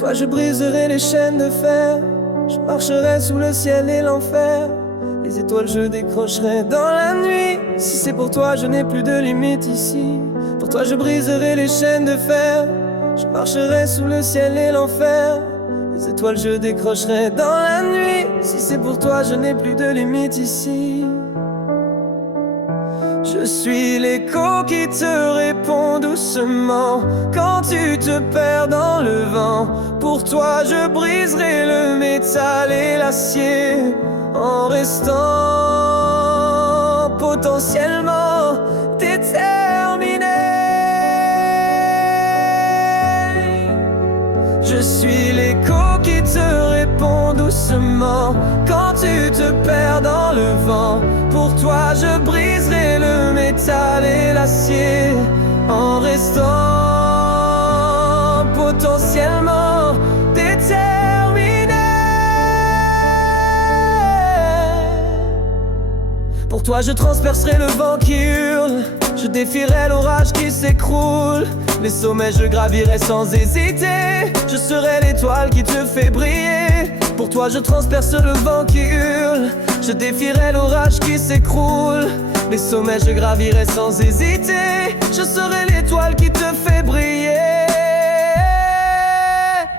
toi je briserai les chaînes de fer. Je marcherai sous le ciel et l'enfer. Les étoiles je décrocherai dans la nuit. Si c'est pour toi je n'ai plus de limite ici. Pour toi je briserai les chaînes de fer. Je marcherai sous le ciel et l'enfer. Les étoiles je décrocherai dans la nuit. Si c'est pour toi je n'ai plus de limite ici. Je suis l'écho qui te répond doucement quand tu te perds dans le vent. Pour toi je briserai le métal et l'acier en restant potentiellement déterminé. Je suis l'écho qui te répond doucement quand tu te perds dans le vent. Pour toi je briserai le métal et l'acier en restant potentiellement déterminé. Pour toi je transpercerai le vent qui hurle. Je défierai l'orage qui s'écroule. Les sommets je gravirai sans hésiter. Je serai l'étoile qui te fait briller. Pour toi je transperce le vent qui hurle. Je défierai l'orage qui s'écroule. Les sommets je gravirai sans hésiter. Je serai l'étoile qui te fait briller.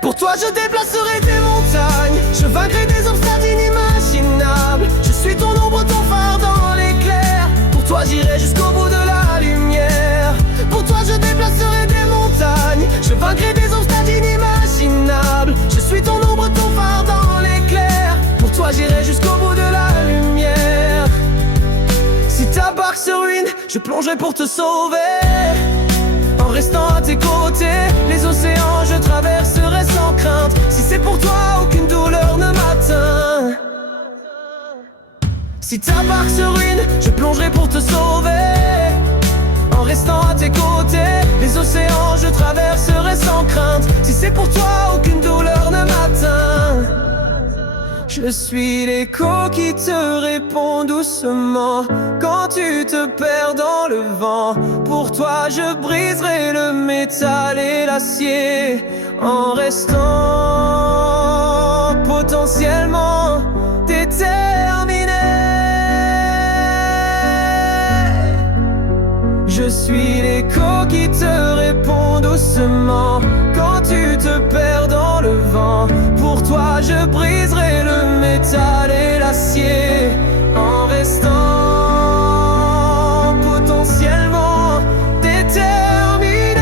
Pour toi je déplacerai des montagnes. Je vaincrai des obstacles inimaginables. Je suis ton ombre, ton phare dans l'éclair. Pour toi j'irai jusqu'au bout de la lumière. Pour toi je déplacerai des montagnes. Je vaincrai des obstacles inimaginables. Je suis ton ombre, ton phare dans l'éclair. Pour toi j'irai jusqu'au bout de la lumière. Si ta barque se ruine, je plongerai pour te sauver. En restant à tes côtés, les océans je traverserai sans crainte. Si c'est pour toi, aucune douleur ne m'atteint. Si ta barque se ruine, je plongerai pour te sauver. En restant à tes côtés, les océans je traverserai sans crainte. Si c'est pour toi, aucune douleur ne m'atteint. Je suis l'écho qui te répond doucement quand tu te perds dans le vent. Pour toi je briserai le métal et l'acier en restant potentiellement déterminé. Je suis l'écho qui te répond doucement quand tu te perds dans le vent. Pour toi je briserai le métal et l'acier en restant potentiellement déterminé.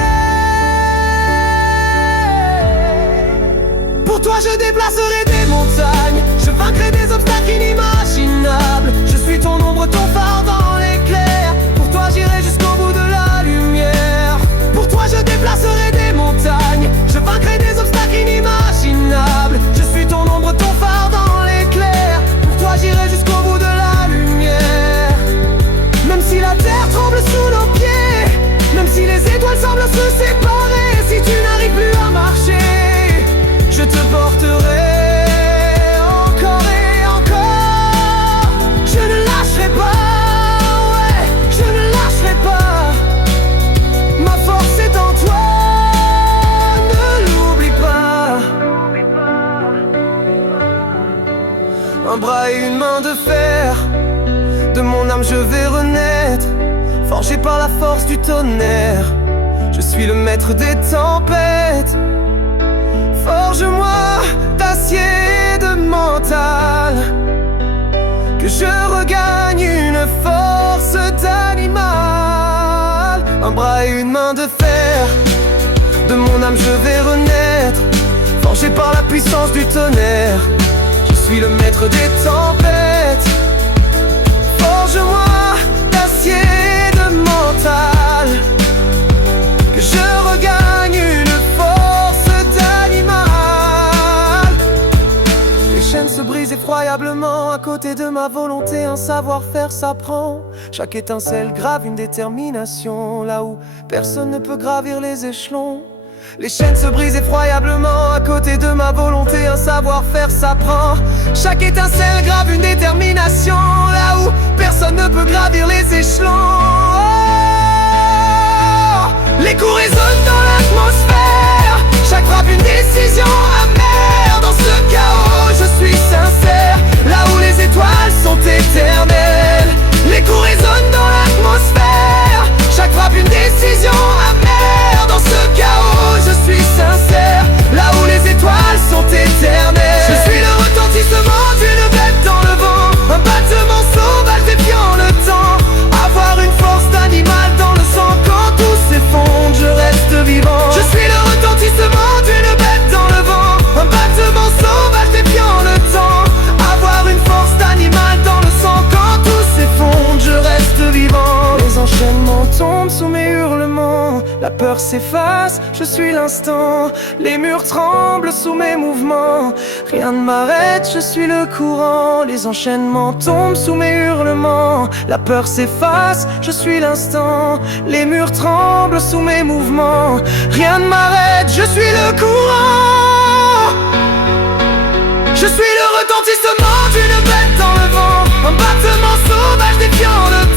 Pour toi je déplacerai des montagnes. Je vaincrai des obstacles inimaginables. Je suis ton ombre, ton phare dans l'éclair. Pour toi j'irai jusqu'au bout de la lumière. Pour toi je déplacerai des montagnes. Je vaincrai des obstacles inimaginables. Je suis ton ombre, ton phare dans l'éclair. Pour toi j'irai jusqu'au bout de la lumière. Même si la terre tremble sous nos pieds, même si les étoiles semblent se séparer, si tu n'arrives plus à marcher, je te porterai. Un bras et une main de fer, de mon âme je vais renaître, forgé par la force du tonnerre. Je suis le maître des tempêtes. Forge-moi d'acier et de mental, que je regagne une force d'animal. Un bras et une main de fer, de mon âme je vais renaître, forgé par la puissance du tonnerre. Je suis le maître des tempêtes. Forge-moi d'acier et de mental, que je regagne une force d'animal. Les chaînes se brisent effroyablement à côté de ma volonté. Un savoir-faire s'apprend. Chaque étincelle grave une détermination, là où personne ne peut gravir les échelons. Les chaînes se brisent effroyablement à côté de ma volonté. Un savoir-faire s'apprend. Chaque étincelle grave une détermination, là où personne ne peut gravir les échelons. Oh, les coups résonnent dans l'atmosphère. Chaque frappe une décision amère. Dans ce chaos je suis sincère. Là où les étoiles sont éternelles, l'écho résonne dans l'atmosphère. Chaque frappe une décision amère. Dans ce chaos je suis sincère. Là où les étoiles sont éternelles, je suis le retentissement d'une bête dans le vent, un battement sauvage défiant le temps. Avoir une force d'animal dans le sang. Quand tout s'effondre je reste vivant. Je suis le retentissement d'une bête dans le vent, un battement sauvage défiant le temps. Avoir une force d'animal dans le sang. Quand tout s'effondre je reste vivant. Les enchaînements tombent sous mes hurlements. La peur s'efface, je suis l'instant. Les murs tremblent sous mes mouvements. Rien ne m'arrête, je suis le courant. Les enchaînements tombent sous mes hurlements. La peur s'efface, je suis l'instant. Les murs tremblent sous mes mouvements. Rien ne m'arrête, je suis le courant. Je suis le retentissement d'une bête dans le vent, un battement sauvage défiant le